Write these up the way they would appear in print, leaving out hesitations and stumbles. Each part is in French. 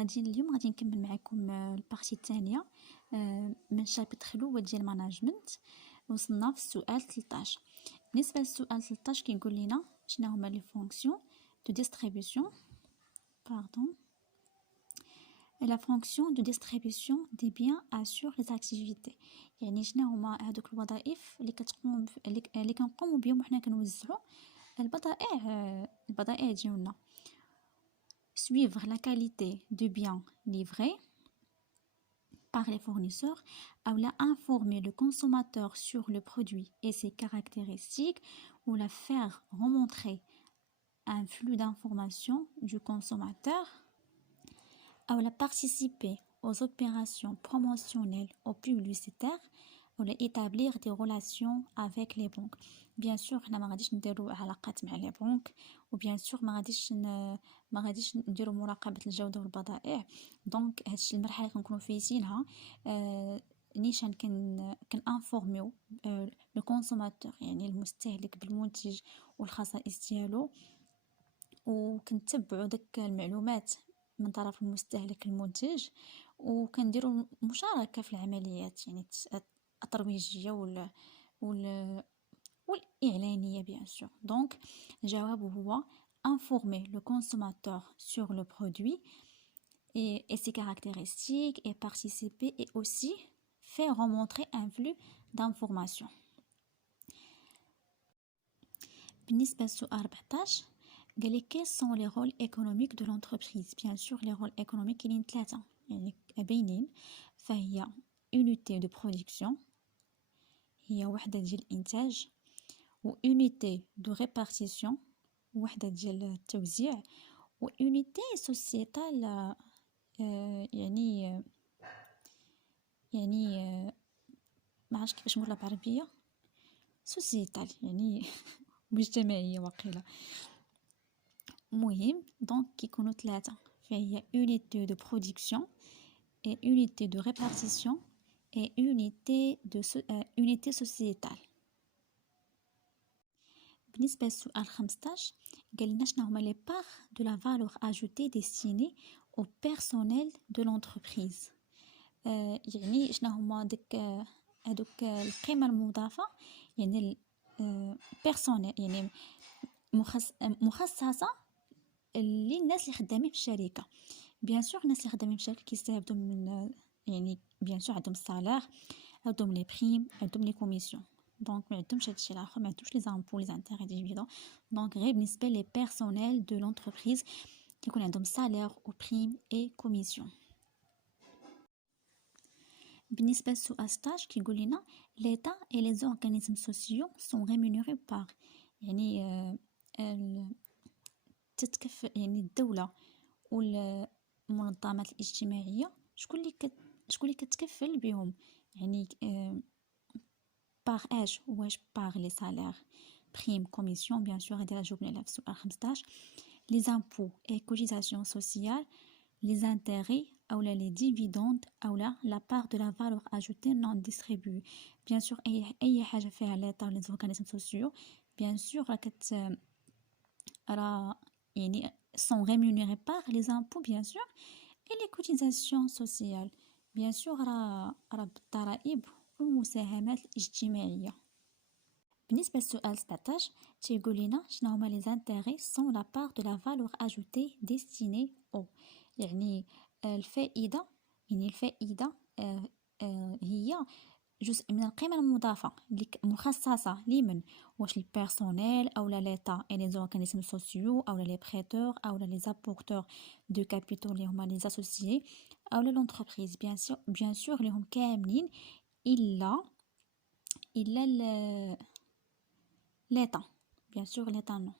اليوم غادي نكمل معكم البارتي الثانيه من شابتر الاول ديال ماناجمنت. وصلنا في السؤال 13. بالنسبه للسؤال 13 كيقول لنا شنو هما لي فونكسيون دو ديستريبيوشن la fonction de distribution des biens assure les activités. يعني شنو هما هذوك الوظائف اللي كنقوموا بهم وحنا كنوزعوا البضائع ديالنا. Suivre la qualité de biens livrés par les fournisseurs ou la informer le consommateur sur le produit et ses caractéristiques ou la faire remontrer un flux d'informations du consommateur ou la participer aux opérations promotionnelles ou publicitaires ou établir des relations avec les banques. Bien sûr حنا ما غاديش نديروا علاقات مع لي بنك وبيان سور ما غاديش نديروا مراقبه الجوده والبضائع. دونك هادشي المرحله اللي كنكونوا فايتينها نيشان كنانفورميو لو كونسوماتور يعني المستهلك بالمنتج والخصائص ديالو وكنتبعوا داك المعلومات من طرف المستهلك المنتج وكنديروا مشاركه في العمليات يعني الترويجيه والإعلانية bien sûr. Donc, الجواب هو informer le consommateur sur le produit et ses caractéristiques et participer et aussi faire remontrer un flux d'informations. بالنسبة للسؤال 14 قال لي quels sont les rôles économiques de l'entreprise. Bien sûr les rôles économiques كاينين ثلاثة يعني باينين. فهي unité de production هي وحدة ديال الإنتاج و unité de répartition وحدة ديال التوزيع و unité sociétale يعني ما عرفتش كيفاش نقولها بالعربية sociétale يعني مجتمعية وقيلة. مهم دونك كيكونوا ثلاثة فهي unité de production et unité de répartition et unité sociétale. بالنسبة للسؤال 15 قال لنا شنو هما لي بار دو لا فالور اجوتي ديستيني او بيرسونيل دو لونتربريز. يعني شنو هما هذوك القيمة المضافة يعني بيرسونيل يعني مخصصة للناس اللي خدامين في الشركة. بيان سور الناس اللي خدامين في الشركة كيستافدوا من يعني بيان سور عندهم الصالير عندهم لي بريم عندهم لي كوميسيون. دونك ما عندهمش هادشي الاخر ما عندهمش لي زامبو لي زانتيغي ديفيدون. دونك غير بالنسبه لي بيرسونيل دو لونتربريز كيكون عندهم صالير او بريم اي كوميسيون. بالنسبه للسؤال 16 كيقول لنا ليتا اي لي زورغانيزم سوسيو سون ريمونيري بار يعني تتكفل يعني الدوله والمنظمات الاجتماعيه شكون اللي كتكفل بهم يعني par âge واش par les salaires prime commission bien sûr هذه جاوبنا عليها في السؤال 15. les impôts et cotisations sociales les intérêts ou les dividendes ou la part de la valeur ajoutée non distribuée bien sûr اي حاجه فيها l'état les organismes sociaux bien sûr يعني sont rémunérés par les impôts bien sûr et les cotisations sociales bien sûr راه بالضرائب والمساهمات الاجتماعية. بالنسبة للسؤال 17 تيقول لنا شنو هما لي زانتيغي سون لا بار دو لا فالور اجوتي ديستيني او يعني الفائدة هي جزء من القيمة المضافة اللي مخصصة لمن واش البيرسونيل او ليتا اي لي زورغانيزم سوسيو او لي بريتور او لي زابورتور دو كابيتال اللي هما لي اسوسيي او لونتربريز بيان سور اللي هم كاملين إلا l'État. Bien sûr, l'État non.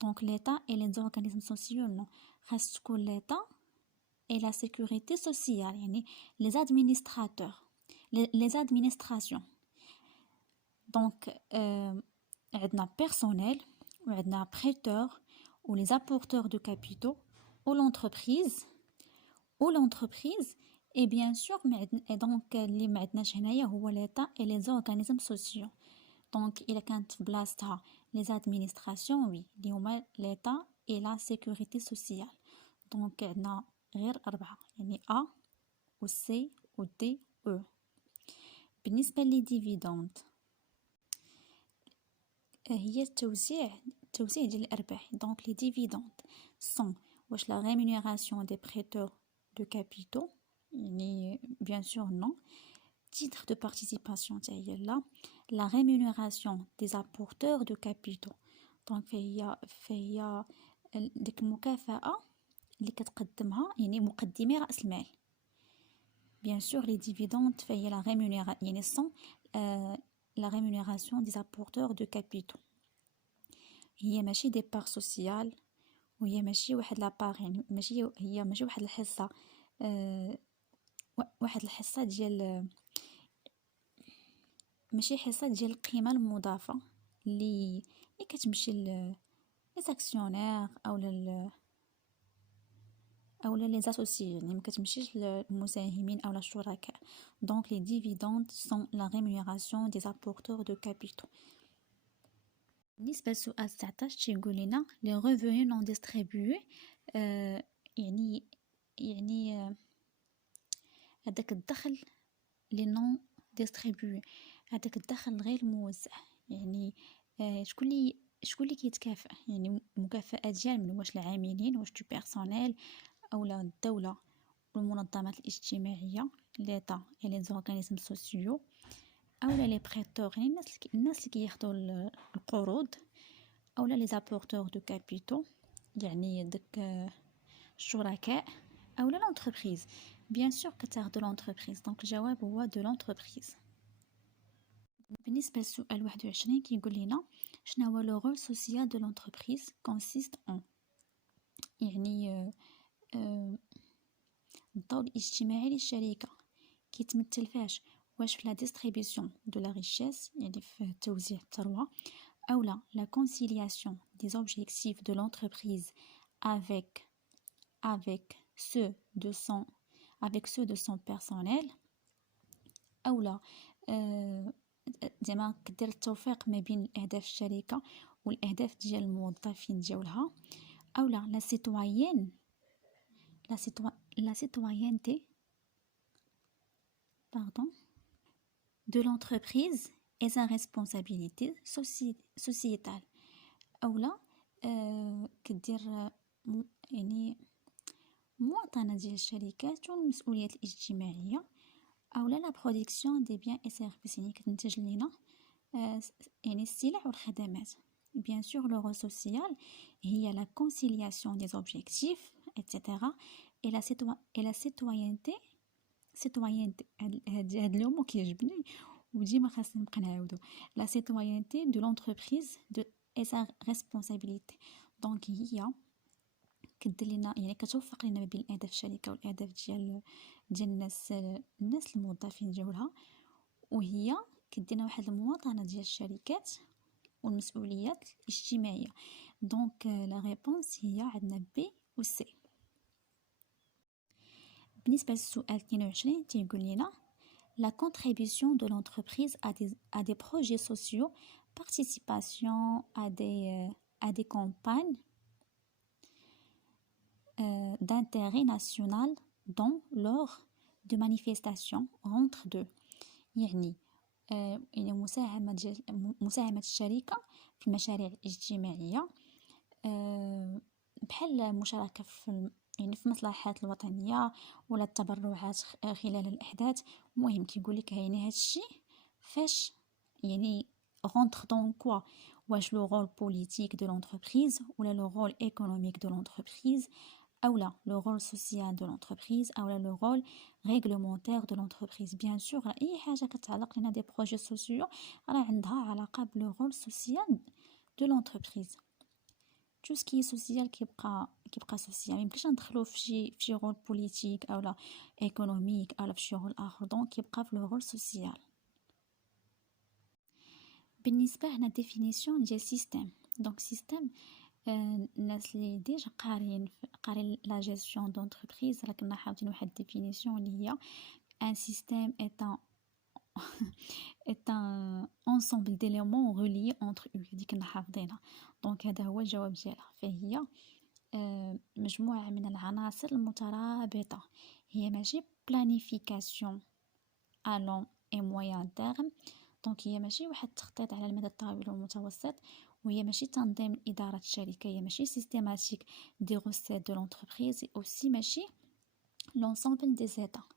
Donc, l'État et les organismes sociaux non. Reste que l'État et la sécurité sociale, yani les administrateurs, les administrations. Donc, عندنا personnel, عندنا prêteurs, ou les apporteurs de capitaux, ou l'entreprise, et bien sûr et donc اللي ما عندناش هنايا هو l'état et les organismes sociaux. donc il كانت في بلاصتها les administrations oui اللي هما l'état et la sécurité sociale. donc عندنا غير 4 يعني A و C و D و E. بالنسبة لي ديفيدوند هي التوزيع ديال الأرباح. دونك لي ديفيدوند سون واش لا rémunération des prêteurs de capitaux يعني bien sûr non. Titre de participation تاهي لا. La rémunération des apporteurs de capitaux دونك فهي ديك المكافأة اللي كتقدمها يعني مقدمي رأس المال. bien sûr les dividendes فهي la rémunération يعني sont la rémunération des apporteurs de capitaux. هي ماشي دي بار سوسيال وهي ماشي واحد لابار يعني ماشي واحد الحصة واحد الحصة ديال ماشي حصة ديال القيمة المضافة اللي كتمشي لي زاكسيونير او لي زاسوسيي يعني ما كتمشيش للمساهمين او الشركاء. دونك لي ديفيدوند سون لا rémunération des apporteurs de capitaux. بالنسبة لسؤال 19 تيقول لنا لي revenus non distribués يعني هذاك الدخل لي نون ديستريبيو هذاك الدخل غير موزع يعني شكون اللي كيتكافئ يعني المكافأة ديال من واش العاملين واش دو بيرسونيل اولا الدولة والمنظمات الاجتماعية ليتا اي لي زورغانيزم سوسيو اولا لي بريتور يعني الناس اللي كياخذوا القروض اولا لي زابورتور دو كابيتو يعني داك الشركاء اولا لونتربريز. bien sûr كتاخذوا لونتربريز دونك الجواب هو دو لونتربريز. بالنسبه للسؤال 21 كيقول لنا شنو هو لو رول سوسيال دو لونتربريز كونسيست اون يعني الدور الاجتماعي للشركه كيتمثل فاش واش في لا ديستريبيسيون دو لا ريشيس يعني في توزيع الثروه اولا لا كونسيلياسيون دي اوبجيكتيف دو لونتربريز avec ceux de son personnel اولا زعما كدير التوفيق ما بين اهداف الشركه والاهداف ديال الموظفين ديالها اولا لا citoyenneté de l'entreprise et sa responsabilité sociétale اولا كدير يعني مواطنة ديال الشركات والمسؤوليات الاجتماعية اولا لا برودكسيون دي بيان اي سيرفيس يعني كتنتج لينا يعني السلع والخدمات. bien sûr le rôle social هي la conciliation des objectifs etc et la citoyenneté هاد اليوم كيعجبني وديما خاصني نبقى نعاودو la citoyenneté de l'entreprise et sa responsabilité. دونك هي كدير لنا يعني كتوفق لنا ما بين الاهداف الشركه والاهداف ديال الناس الموظفين ديالها وهي كدينا واحد المواطنه ديال الشركات والمسؤوليات الاجتماعيه. دونك لا ريبونس هي عندنا بي و سي. بالنسبه للسؤال 22 تيقول لنا la contribution de l'entreprise à des projets sociaux, participation à des campagnes d'intérêt national dans lors de manifestations entre deux يعني مساهمة الشركة في المشاريع الاجتماعية بحال المشاركة في يعني في المصلحات الوطنية ولا التبرعات خلال الأحداث. مهم كيقول لك يعني هذا الشيء فاش يعني rentre dans quoi واش لو رول بوليتيك دو لونتربريز ولا لو رول ايكونوميك دو لونتربريز اولا لو رول سوسيال دو لونتربريز اولا لو رول ريغلومونتير دو لونتربريز. بيان سور اي حاجه كتعلق لنا دي بروجي سوسيو راه عندها علاقه بلو رول سوسيال دو لونتربريز. تو سكي سوسيال كيبقى سوسيال ميمكنش ندخلو في شي رول بوليتيك اولا ايكونوميك اولا في شي رول اخر دونك كيبقى في لو رول سوسيال. بالنسبه هنا ديفينيسيون ديال سيستيم. دونك سيستيم الناس اللي ديجا قارين لا جيستيون دونتربريز راه كنا حاطين واحد ديفينيسيون اللي هي ان سيستيم est un ensemble d'éléments reliés entre eux. هذيك كنا حافظينها. دونك هذا هو الجواب ديالها. فهي مجموعة من العناصر المترابطة، هي ماشي planification à long et moyen terme. دونك هي ماشي واحد التخطيط على المدى الطويل والمتوسط، وهي ماشي تنظيم إدارة الشركة، هي ماشي systématique des recettes de l'entreprise et aussi ماشي l'ensemble des états.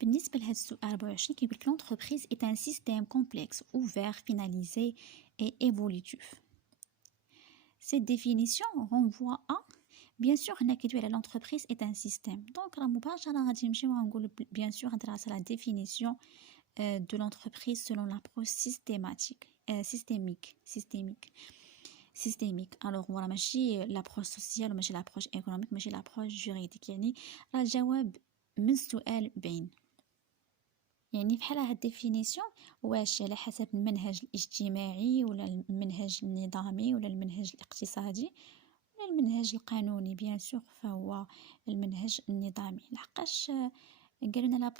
بالنسبة لهذا السؤال 24 كيقولك l'entreprise est un système complexe, ouvert, finalisé et évolutif. Cette définition renvoie à bien sûr هنا كيدوي على l'entreprise est un système. دونك راه مباشرة غادي نمشيو غنقولو bien sûr غندرس على la définition de l'entreprise selon l'approche systémique. Alors voilà ماشي l'approche sociale وماشي l'approche économique ماشي l'approche juridique. يعني راه الجواب من السؤال باين. يعني بحال هاد الديفينيسيون واش على حسب المنهج الاجتماعي ولا المنهج النظامي ولا المنهج الاقتصادي ولا المنهج القانوني. بيان سور فهو المنهج النظامي، لحقاش قالوا لنا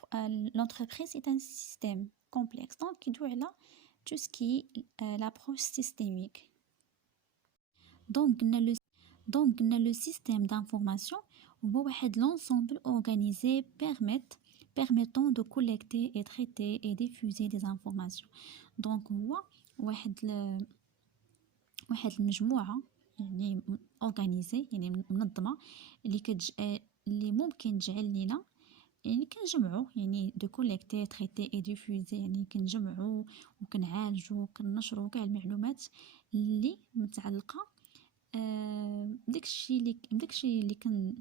l'entreprise est un système complexe. donc كيدوي على tout ce qui est l'approche systémique. donc قلنا le système d'information هو واحد l'ensemble organisé permettant de collecter et traiter et diffuser des informations. donc هو واحد المجموعة يعني organisé يعني منظمة اللي ممكن تجعل لنا يعني كنجمعو يعني دو كوليكتي تريتي اي ديفوزي، يعني كنجمعو وكنعالجو وكنشرو كاع المعلومات اللي متعلقه بداكشي اللي كن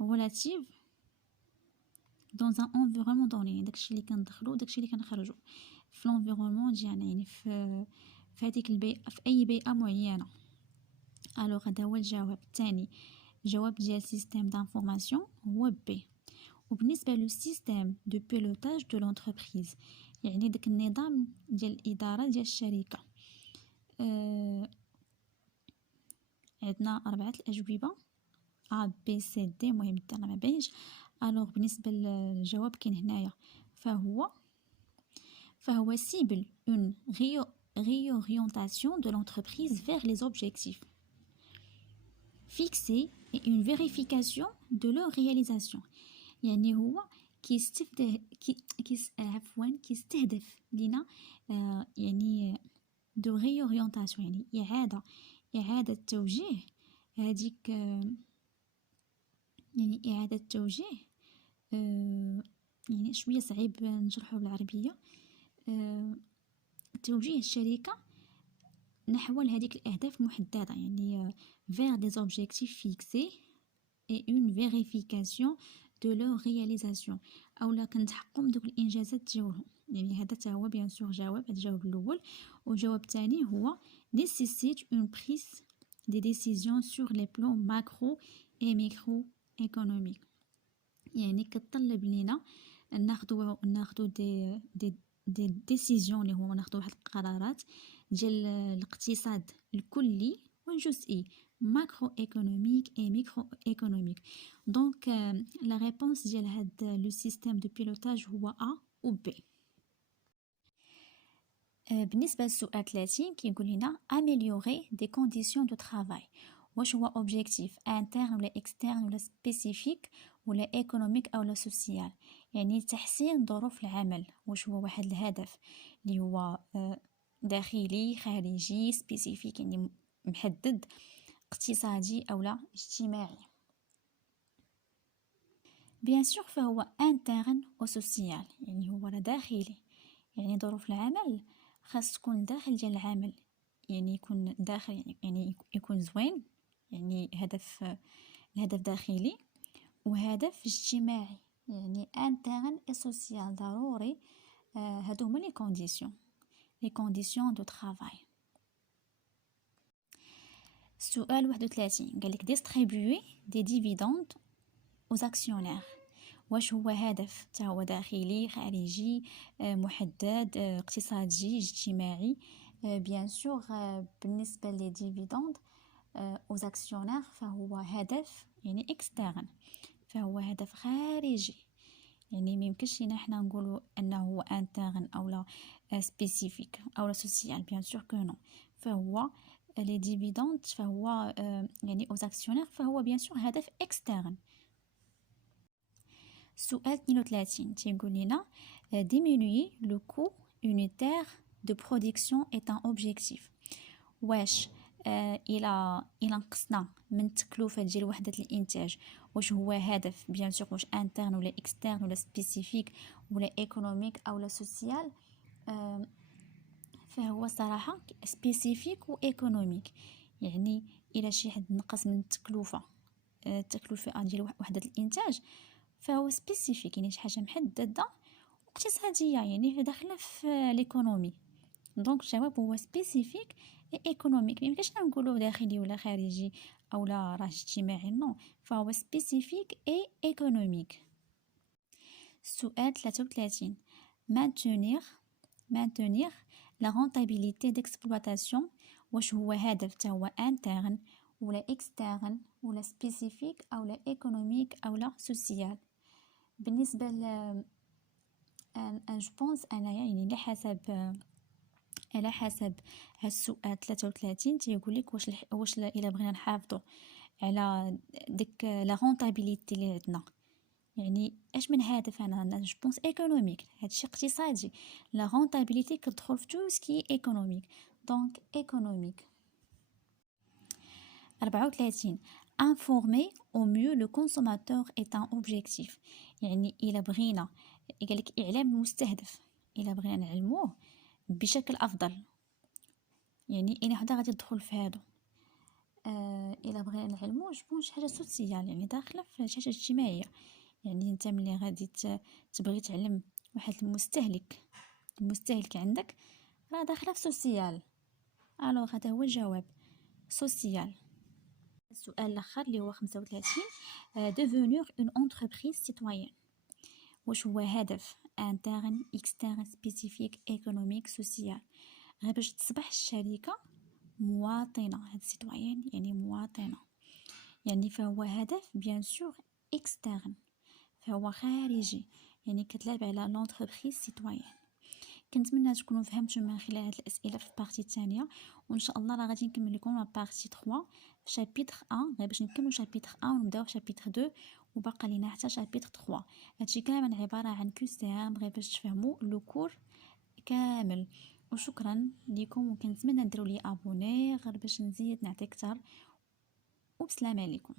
ريلاتيف دون ان انفيرونمون دوني، داكشي اللي كندخلو داكشي اللي كنخرجو في الانفيرونمون ديالنا، يعني في هذيك البيئه، في اي بيئه معينه. الوغ هذا هو الجواب الثاني. الجواب ديال سيستيم دانفورماسيون هو بي. وبالنسبه للسيستيم دو بيلوتاج دو لونتربريز، يعني داك النظام ديال الاداره ديال الشركه، عندنا 4 الأجوبة A B C D، مهم الدرنا ما بينش. الوغ بالنسبة للجواب كاين هنايا فهو cible une réorientation de l'entreprise vers les objectifs fixés et une vérification de leur réalisation. يعني هو كيستهدف لنا يعني دو ريورينتاسيون، يعني إعادة توجيه هذيك، يعني إعادة توجيه يعني شوية صعيب نشرحه بالعربية، توجيه الشركة نحو هذيك الأهداف المحددة، يعني vers des objectifs fixés et une vérification de leur réalisation، أولا كنتحققوا من دوك الإنجازات ديالهم. يعني هذا تا هو بيان سور جواب. هذا الجواب الأول. والجواب الثاني هو nécessite une prise des décisions sur les plans macro et microéconomiques، يعني كتطلب لينا ناخذوا دي ديسيزيون اللي هما ناخذوا واحد القرارات ديال الاقتصاد الكلي والجزئي ماكرو ايكونوميك اي ميكرو ايكونوميك. دونك لا ريبونس ديال هاد لو سيستيم دو بيلوتاج هو ا و بي. بالنسبه للسؤال 30 كيقول لنا améliorer des conditions de travail. واش هو اوبجيكتيف انترن ولا اكسترن ولا سبيسيفيك ولا ايكونوميك او لا سوسيال؟ يعني تحسين ظروف العمل. واش هو واحد الهدف اللي هو داخلي خارجي سبيسيفيك يعني محدد اقتصادي او لا اجتماعي؟ بيان سور فهو انترن و سوسيال، يعني هو داخلي، يعني ظروف العمل خاص تكون داخل ديال العمل، يعني يكون داخل، يعني يكون زوين، يعني الهدف داخلي وهدف اجتماعي، يعني انترن و سوسيال ضروري. هادو هما لي كونديسيون دو طرافاي. السؤال 31 قالك distribuer des dividendes aux actionnaires. واش هو هدف تا هو داخلي خارجي محدد اقتصادي اجتماعي؟ بيان سور بالنسبه لي ديفيدوند aux actionnaires فهو هدف يعني اكسترن، فهو هدف خارجي، يعني ميمكنش لينا حنا نقولوا انه هو انترن او لا سبيسيفيك او لا سوسيال. بيان سور كو نو، فهو لي ديفيدوند فهو يعني aux actionnaires فهو بيان سور هدف اكسترن. السؤال 32 تيقول لنا diminuer le coût unitaire de production est un objectif. واش الى نقصنا من التكلفه ديال وحده الانتاج واش هو هدف بيان سور واش انترن ولا اكسترن ولا سبيسيفيك ولا ايكونوميك او لا سوسيال. فهو صراحه سبيسيفيك وايكونوميك. يعني الى شي حد نقص من التكلفه ديال وحده الانتاج فهو سبيسيفيك، يعني شي حاجه محدده واقتصاديه، يعني داخله في ليكونومي. دونك الجواب هو سبيسيفيك اي ايكونوميك. ميمكنش نقولوا داخلي ولا خارجي او لا راه اجتماعي، نو، فهو سبيسيفيك اي ايكونوميك. السؤال 33 maintenir la rentabilité d'exploitation واش هو هدف تا هو interne ولا externe ولا spécifique او لا économique او لا social. بالنسبه ل جو بونس انا يعني على حسب هالسؤال 33 تيقول لك واش الا بغينا نحافظوا على ديك لا رونطابيليتي اللي عندنا، يعني اش من هدف. انا جو بونس ايكونوميك، هادشي اقتصادي. لا رونطابيليتي كتدخل في تو سكي ايكونوميك، دونك ايكونوميك. 34 informer au mieux le consommateur est un objectif. يعني الا بغينا قالك اعلام المستهدف، الا بغينا نعلموه بشكل افضل، يعني انا حدا غادي تدخل في هادو. الا بغينا نعلمو جبون شي حاجه سوسيال، يعني داخله في شي حاجه اجتماعيه. يعني انت ملي غادي تبغي تعلم واحد المستهلك عندك راه داخله في سوسيال. الوغ هذا هو الجواب، سوسيال. السؤال الاخر اللي هو 35 devenir une entreprise citoyenne واش هو هدف interne externe spécifique économique social. غير باش تصبح الشركه مواطنه، هاد سيتويان يعني مواطنه، يعني فهو هدف بيان سور اكسترن، فهو خارجي، يعني كتلعب على لونتربريز سيتويان. كنتمنى تكونوا فهمتوا من خلال هاد الاسئله في البارتي الثانيه، وان شاء الله راه غادي نكمل لكم لا بارتي 3 في شابيتر 1 غير باش نكملوا شابيتر 1 ونبداو في شابيتر 2 وباقا لينا حتى شابيتر 3. هادشي كامل عباره عن كوسام غير باش تفهموا لو كور كامل. وشكرا لكم، وكنتمنى ديروا لي ابوني غير باش نزيد نعطي اكثر، وبسلامه عليكم.